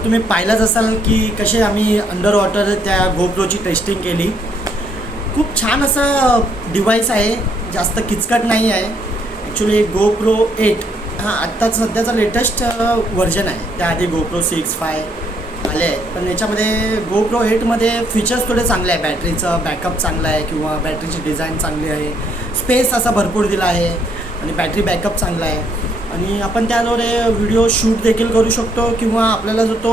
तर तुम्ही पाहिलंच असाल की कसे आम्ही अंडर वॉटर त्या गोप्रोची टेस्टिंग केली. खूप छान असं डिव्हाइस आहे, जास्त किचकट नाही आहे. ॲक्च्युली गोप्रो 8 हा आत्ताच सध्याचा लेटेस्ट व्हर्जन आहे. त्याआधी गोप्रो 6, 5 आले आहेत, पण याच्यामध्ये गोप्रो 8मध्ये फीचर्स थोडे चांगले आहे. बॅटरीचं बॅकअप चांगला आहे किंवा बॅटरीची डिझाईन चांगली आहे, स्पेस असा भरपूर दिला आहे आणि बॅटरी बॅकअप चांगला आहे आणि आपण त्याद्वारे व्हिडिओ शूट देखील करू शकतो किंवा आपल्याला जो तो